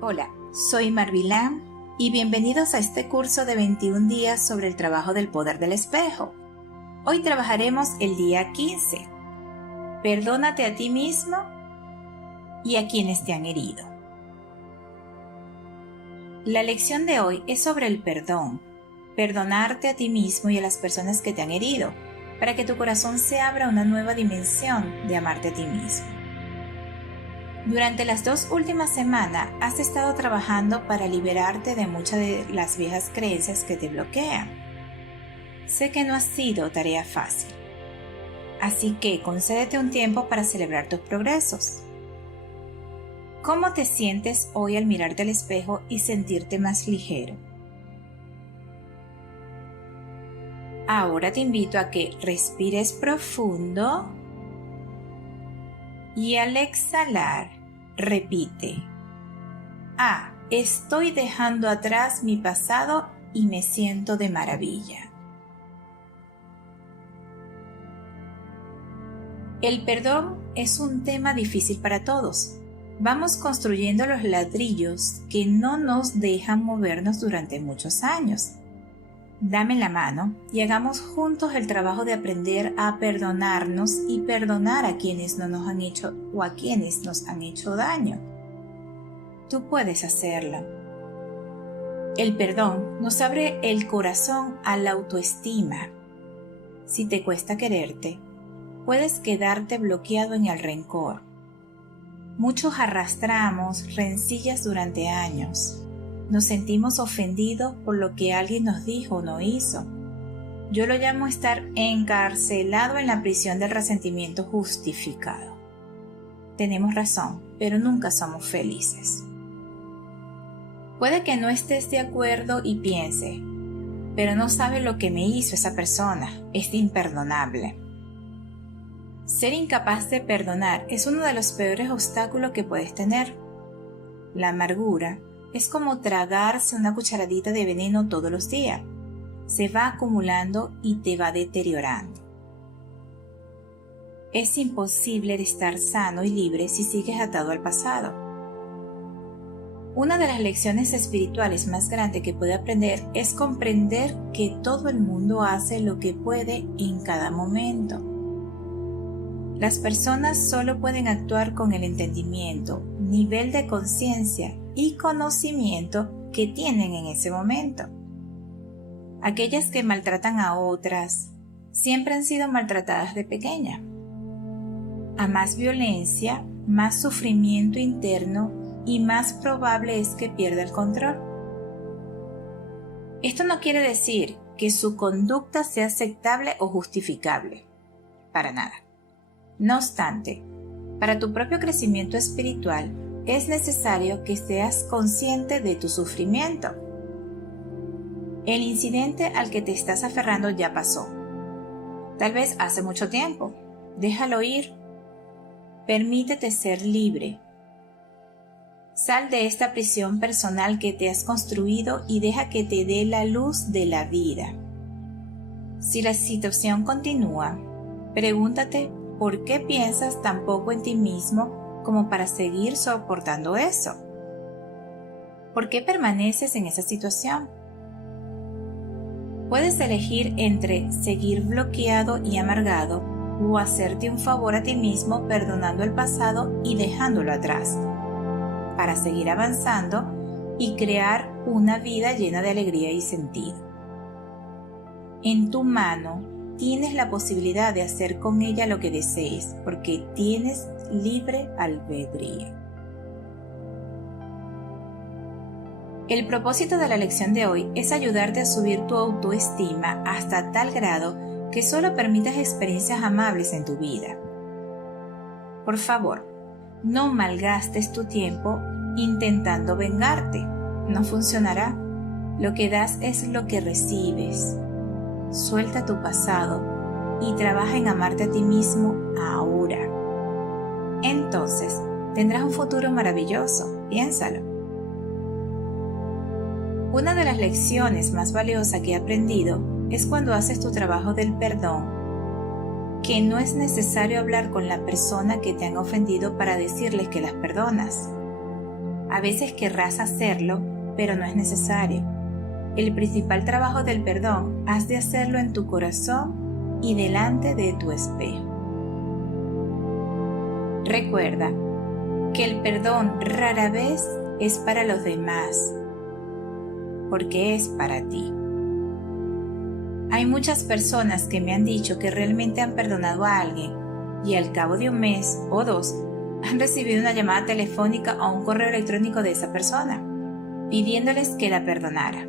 Hola, soy Marvilán y bienvenidos a este curso de 21 días sobre el trabajo del poder del espejo. Hoy trabajaremos el día 15. Perdónate a ti mismo y a quienes te han herido. La lección de hoy es sobre el perdón, perdonarte a ti mismo y a las personas que te han herido, para que tu corazón se abra a una nueva dimensión de amarte a ti mismo. Durante las 2 últimas semanas has estado trabajando para liberarte de muchas de las viejas creencias que te bloquean. Sé que no ha sido tarea fácil, así que concédete un tiempo para celebrar tus progresos. ¿Cómo te sientes hoy al mirarte al espejo y sentirte más ligero? Ahora te invito a que respires profundo y al exhalar, repite: estoy dejando atrás mi pasado y me siento de maravilla. El perdón es un tema difícil para todos. Vamos construyendo los ladrillos que no nos dejan movernos durante muchos años. Dame la mano y hagamos juntos el trabajo de aprender a perdonarnos y perdonar a quienes no nos han hecho o a quienes nos han hecho daño. Tú puedes hacerlo. El perdón nos abre el corazón a la autoestima. Si te cuesta quererte, puedes quedarte bloqueado en el rencor. Muchos arrastramos rencillas durante años. Nos sentimos ofendidos por lo que alguien nos dijo o no hizo. Yo lo llamo estar encarcelado en la prisión del resentimiento justificado. Tenemos razón, pero nunca somos felices. Puede que no estés de acuerdo y piense, pero no sabes lo que me hizo esa persona, es imperdonable. Ser incapaz de perdonar es uno de los peores obstáculos que puedes tener. La amargura es como tragarse una cucharadita de veneno todos los días. Se va acumulando y te va deteriorando. Es imposible estar sano y libre si sigues atado al pasado. Una de las lecciones espirituales más grandes que puede aprender es comprender que todo el mundo hace lo que puede en cada momento. Las personas solo pueden actuar con el entendimiento, nivel de conciencia y conocimiento que tienen en ese momento. Aquellas que maltratan a otras siempre han sido maltratadas de pequeña. A más violencia, más sufrimiento interno y más probable es que pierda el control. Esto no quiere decir que su conducta sea aceptable o justificable. Para nada. No obstante, para tu propio crecimiento espiritual es necesario que seas consciente de tu sufrimiento. El incidente al que te estás aferrando ya pasó. Tal vez hace mucho tiempo. Déjalo ir. Permítete ser libre. Sal de esta prisión personal que te has construido y deja que te dé la luz de la vida. Si la situación continúa, pregúntate ¿por qué piensas tan poco en ti mismo como para seguir soportando eso? ¿Por qué permaneces en esa situación? Puedes elegir entre seguir bloqueado y amargado o hacerte un favor a ti mismo perdonando el pasado y dejándolo atrás, para seguir avanzando y crear una vida llena de alegría y sentido. En tu mano tienes la posibilidad de hacer con ella lo que desees, porque tienes libre albedrío. El propósito de la lección de hoy es ayudarte a subir tu autoestima hasta tal grado que solo permitas experiencias amables en tu vida. Por favor, no malgastes tu tiempo intentando vengarte. No funcionará. Lo que das es lo que recibes. Suelta tu pasado y trabaja en amarte a ti mismo ahora. Entonces, tendrás un futuro maravilloso. Piénsalo. Una de las lecciones más valiosas que he aprendido es cuando haces tu trabajo del perdón, que no es necesario hablar con la persona que te han ofendido para decirles que las perdonas. A veces querrás hacerlo, pero no es necesario. El principal trabajo del perdón has de hacerlo en tu corazón y delante de tu espejo. Recuerda que el perdón rara vez es para los demás, porque es para ti. Hay muchas personas que me han dicho que realmente han perdonado a alguien y al cabo de un mes o dos han recibido una llamada telefónica o un correo electrónico de esa persona, pidiéndoles que la perdonara.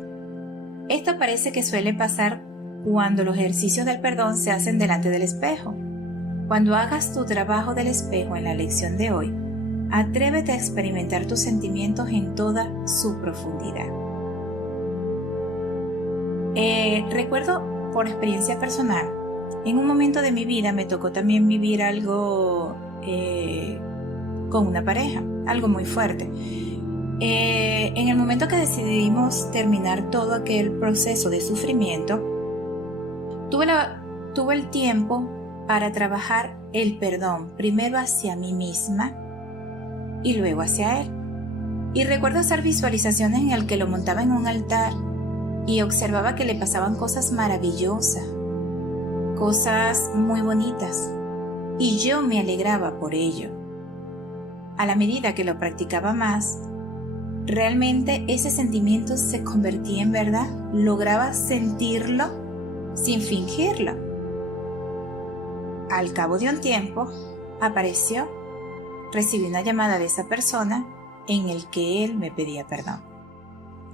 Esto parece que suele pasar cuando los ejercicios del perdón se hacen delante del espejo. Cuando hagas tu trabajo del espejo en la lección de hoy, atrévete a experimentar tus sentimientos en toda su profundidad. Recuerdo por experiencia personal, en un momento de mi vida me tocó también vivir algo con una pareja, algo muy fuerte. En el momento que decidimos terminar todo aquel proceso de sufrimiento, tuve el tiempo para trabajar el perdón, primero hacia mí misma y luego hacia él. Y recuerdo hacer visualizaciones en el que lo montaba en un altar y observaba que le pasaban cosas maravillosas, cosas muy bonitas, y yo me alegraba por ello. A la medida que lo practicaba más, realmente ese sentimiento se convertía en verdad, lograba sentirlo sin fingirlo. Al cabo de un tiempo, apareció, recibí una llamada de esa persona en el que él me pedía perdón.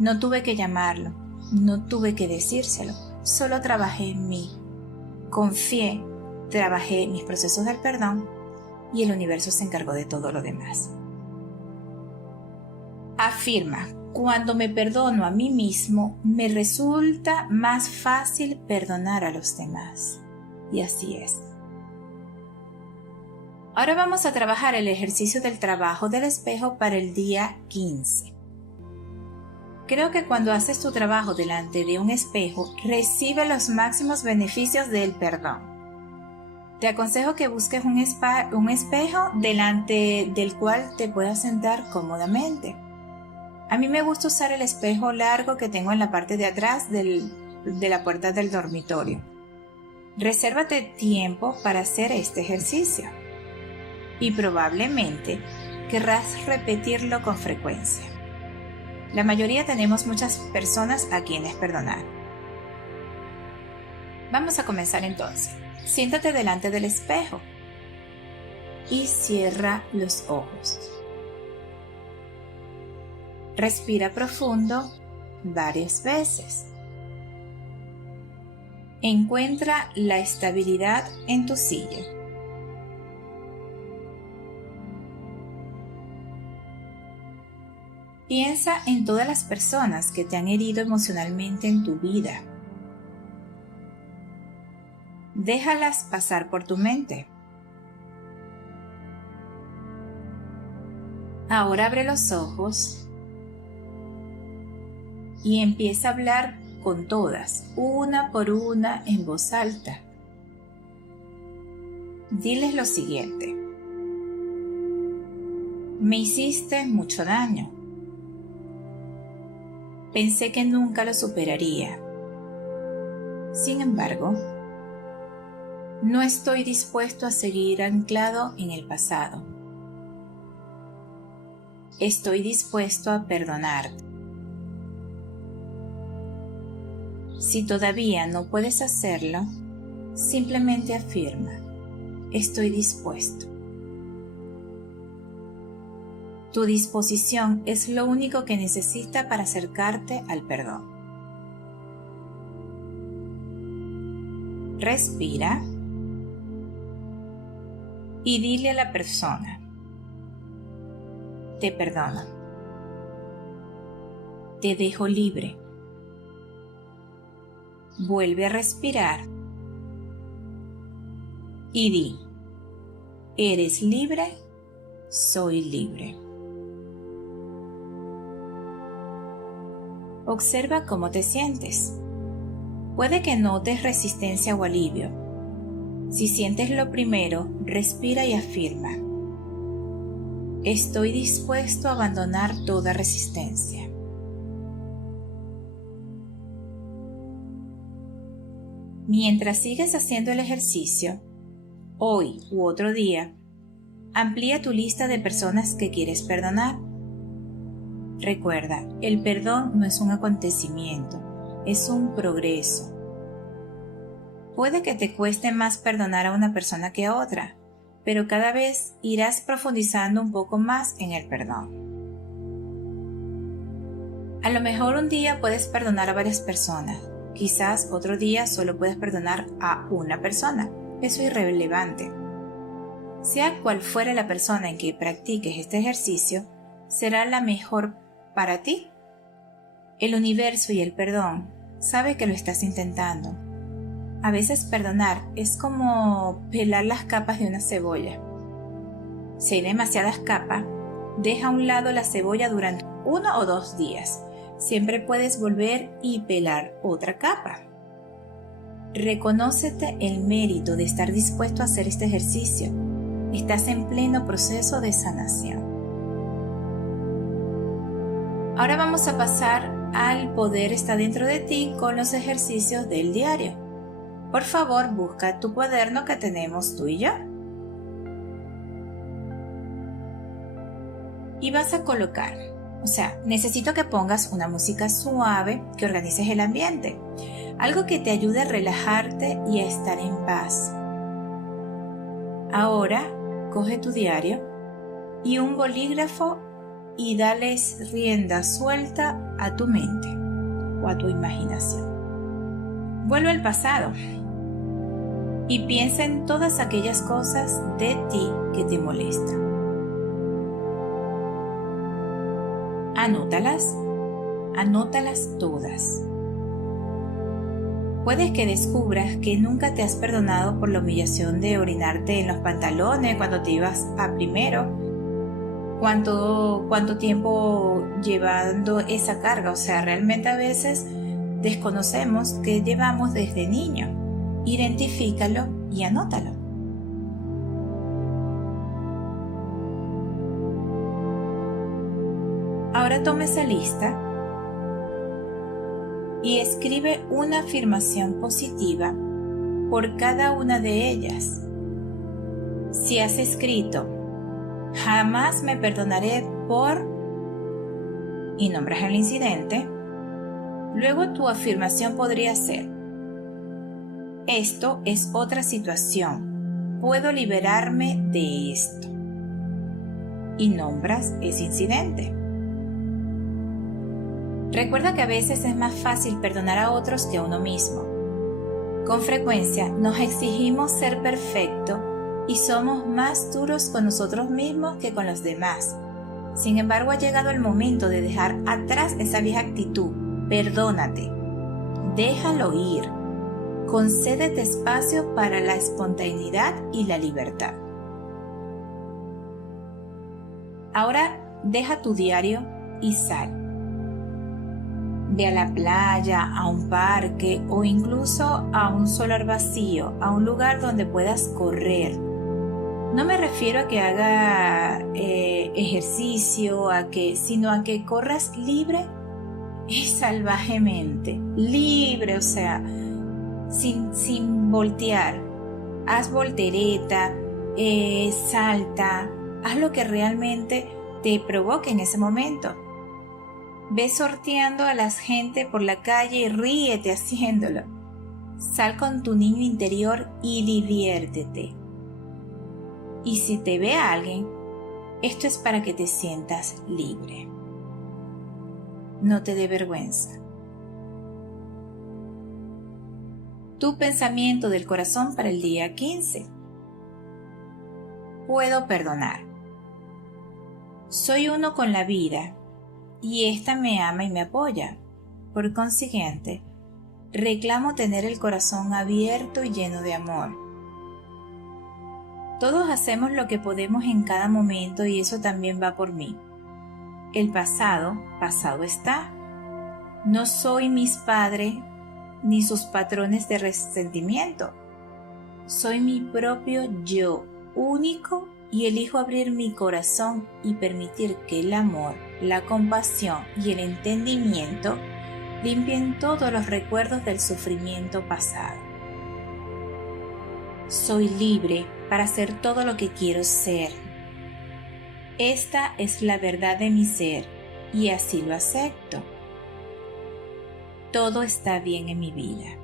No tuve que llamarlo, no tuve que decírselo, solo trabajé en mí, confié, trabajé mis procesos del perdón y el universo se encargó de todo lo demás. Afirma: cuando me perdono a mí mismo, me resulta más fácil perdonar a los demás. Y así es. Ahora vamos a trabajar el ejercicio del trabajo del espejo para el día 15. Creo que cuando haces tu trabajo delante de un espejo, recibe los máximos beneficios del perdón. Te aconsejo que busques un espejo delante del cual te puedas sentar cómodamente. A mí me gusta usar el espejo largo que tengo en la parte de atrás de la puerta del dormitorio. Resérvate tiempo para hacer este ejercicio y probablemente querrás repetirlo con frecuencia. La mayoría tenemos muchas personas a quienes perdonar. Vamos a comenzar entonces. Siéntate delante del espejo y cierra los ojos. Respira profundo varias veces. Encuentra la estabilidad en tu silla. Piensa en todas las personas que te han herido emocionalmente en tu vida. Déjalas pasar por tu mente. Ahora abre los ojos y empieza a hablar con todas, una por una, en voz alta. Diles lo siguiente: me hiciste mucho daño. Pensé que nunca lo superaría. Sin embargo, no estoy dispuesto a seguir anclado en el pasado. Estoy dispuesto a perdonarte. Si todavía no puedes hacerlo, simplemente afirma: estoy dispuesto. Tu disposición es lo único que necesitas para acercarte al perdón. Respira y dile a la persona: te perdono. Te dejo libre. Vuelve a respirar y di: eres libre, soy libre. Observa cómo te sientes. Puede que notes resistencia o alivio. Si sientes lo primero, respira y afirma: Estoy dispuesto a abandonar toda resistencia. Mientras sigues haciendo el ejercicio, hoy u otro día, amplía tu lista de personas que quieres perdonar. Recuerda, el perdón no es un acontecimiento, es un progreso. Puede que te cueste más perdonar a una persona que a otra, pero cada vez irás profundizando un poco más en el perdón. A lo mejor un día puedes perdonar a varias personas, quizás otro día solo puedes perdonar a una persona, eso es irrelevante. Sea cual fuera la persona en que practiques este ejercicio, será la mejor para ti. El universo y el perdón sabe que lo estás intentando. A veces perdonar es como pelar las capas de una cebolla. Si hay demasiadas capas, deja a un lado la cebolla durante 1 o 2 días. Siempre puedes volver y pelar otra capa. Reconócete el mérito de estar dispuesto a hacer este ejercicio. Estás en pleno proceso de sanación. Ahora vamos a pasar al poder está dentro de ti con los ejercicios del diario. Por favor, busca tu cuaderno que tenemos tú y yo. Y vas a colocar, necesito que pongas una música suave, que organices el ambiente. Algo que te ayude a relajarte y a estar en paz. Ahora, coge tu diario y un bolígrafo y dales rienda suelta a tu mente o a tu imaginación. Vuelve al pasado y piensa en todas aquellas cosas de ti que te molestan. Anótalas todas. Puedes que descubras que nunca te has perdonado por la humillación de orinarte en los pantalones cuando te ibas a primero. ¿Cuánto tiempo llevando esa carga? Realmente a veces desconocemos que llevamos desde niño. Identifícalo y anótalo. Ahora toma esa lista y escribe una afirmación positiva por cada una de ellas. Si has escrito, jamás me perdonaré por... y nombras el incidente, luego tu afirmación podría ser: esto es otra situación, puedo liberarme de esto. Y nombras ese incidente. Recuerda que a veces es más fácil perdonar a otros que a uno mismo. Con frecuencia nos exigimos ser perfectos y somos más duros con nosotros mismos que con los demás. Sin embargo, ha llegado el momento de dejar atrás esa vieja actitud. Perdónate, déjalo ir, concédete espacio para la espontaneidad y la libertad. Ahora deja tu diario y sal. Ve a la playa, a un parque o incluso a un solar vacío, a un lugar donde puedas correr. No me refiero a que haga ejercicio, sino a que corras libre y salvajemente. Libre, sin voltear. Haz voltereta, salta, haz lo que realmente te provoque en ese momento. Ve sorteando a la gente por la calle y ríete haciéndolo. Sal con tu niño interior y diviértete. Y si te ve alguien, esto es para que te sientas libre. No te dé vergüenza. Tu pensamiento del corazón para el día 15. Puedo perdonar. Soy uno con la vida y ésta me ama y me apoya. Por consiguiente, reclamo tener el corazón abierto y lleno de amor. Todos hacemos lo que podemos en cada momento y eso también va por mí. El pasado, pasado está. No soy mis padres ni sus patrones de resentimiento. Soy mi propio yo, único y elijo abrir mi corazón y permitir que el amor, la compasión y el entendimiento limpien todos los recuerdos del sufrimiento pasado. Soy libre para ser todo lo que quiero ser. Esta es la verdad de mi ser y así lo acepto. Todo está bien en mi vida.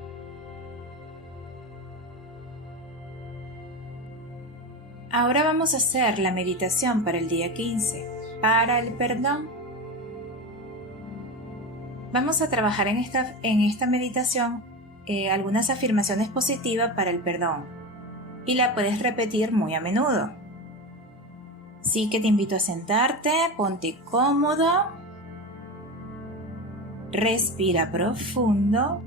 Ahora vamos a hacer la meditación para el día 15, para el perdón. Vamos a trabajar en esta meditación algunas afirmaciones positivas para el perdón y la puedes repetir muy a menudo. Así que te invito a sentarte, ponte cómodo, respira profundo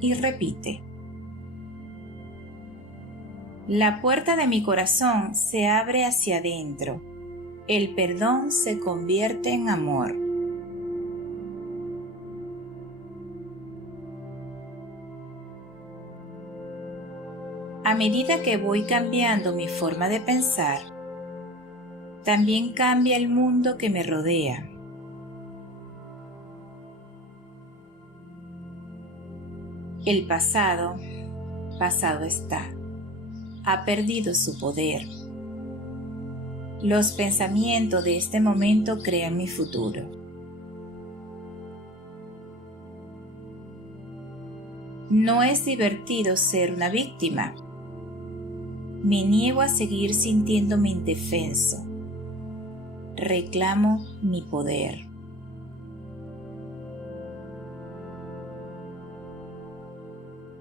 y repite. La puerta de mi corazón se abre hacia adentro. El perdón se convierte en amor. A medida que voy cambiando mi forma de pensar, también cambia el mundo que me rodea. El pasado está. Ha perdido su poder. Los pensamientos de este momento crean mi futuro. No es divertido ser una víctima. Me niego a seguir sintiéndome indefenso. Reclamo mi poder.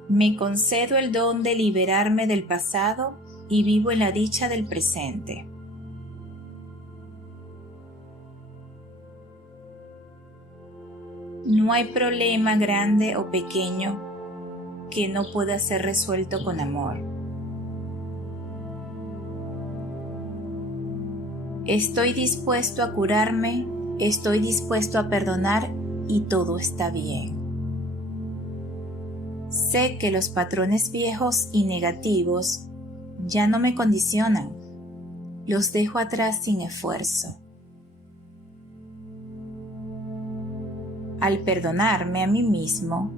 Me concedo el don de liberarme del pasado y vivo en la dicha del presente. No hay problema grande o pequeño que no pueda ser resuelto con amor. Estoy dispuesto a curarme, estoy dispuesto a perdonar y todo está bien. Sé que los patrones viejos y negativos ya no me condicionan. Los dejo atrás sin esfuerzo. Al perdonarme a mí mismo,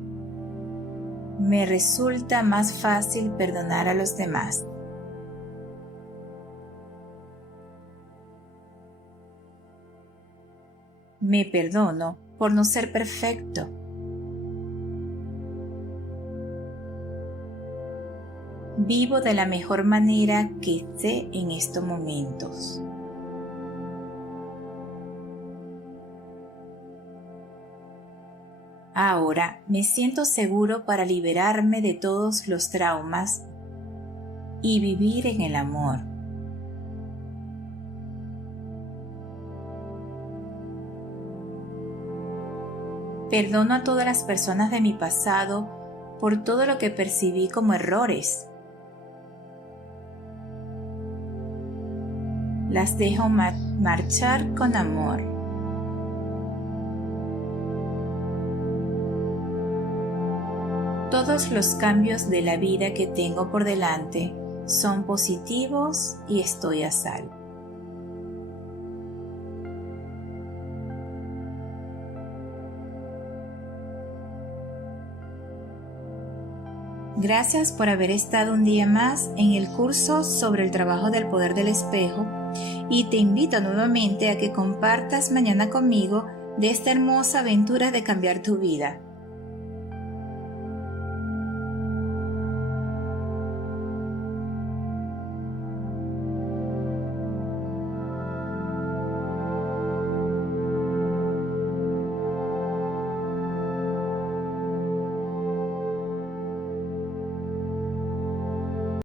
me resulta más fácil perdonar a los demás. Me perdono por no ser perfecto. Vivo de la mejor manera que sé en estos momentos. Ahora me siento seguro para liberarme de todos los traumas y vivir en el amor. Perdono a todas las personas de mi pasado por todo lo que percibí como errores. Las dejo marchar con amor. Todos los cambios de la vida que tengo por delante son positivos y estoy a salvo. Gracias por haber estado un día más en el curso sobre el trabajo del poder del espejo y te invito nuevamente a que compartas mañana conmigo de esta hermosa aventura de cambiar tu vida.